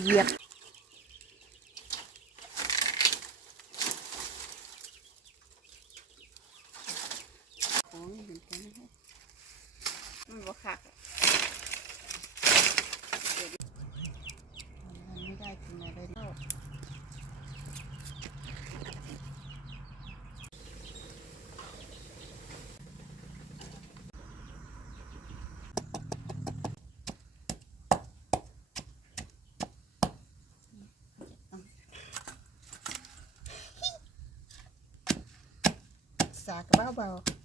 เหยียบโอ้ยเห็นแค่นี้ค่ะมันบ่คักอะเดี๋ยวดิมันไม่ได้กินอะไรแล้ว สากเบาๆ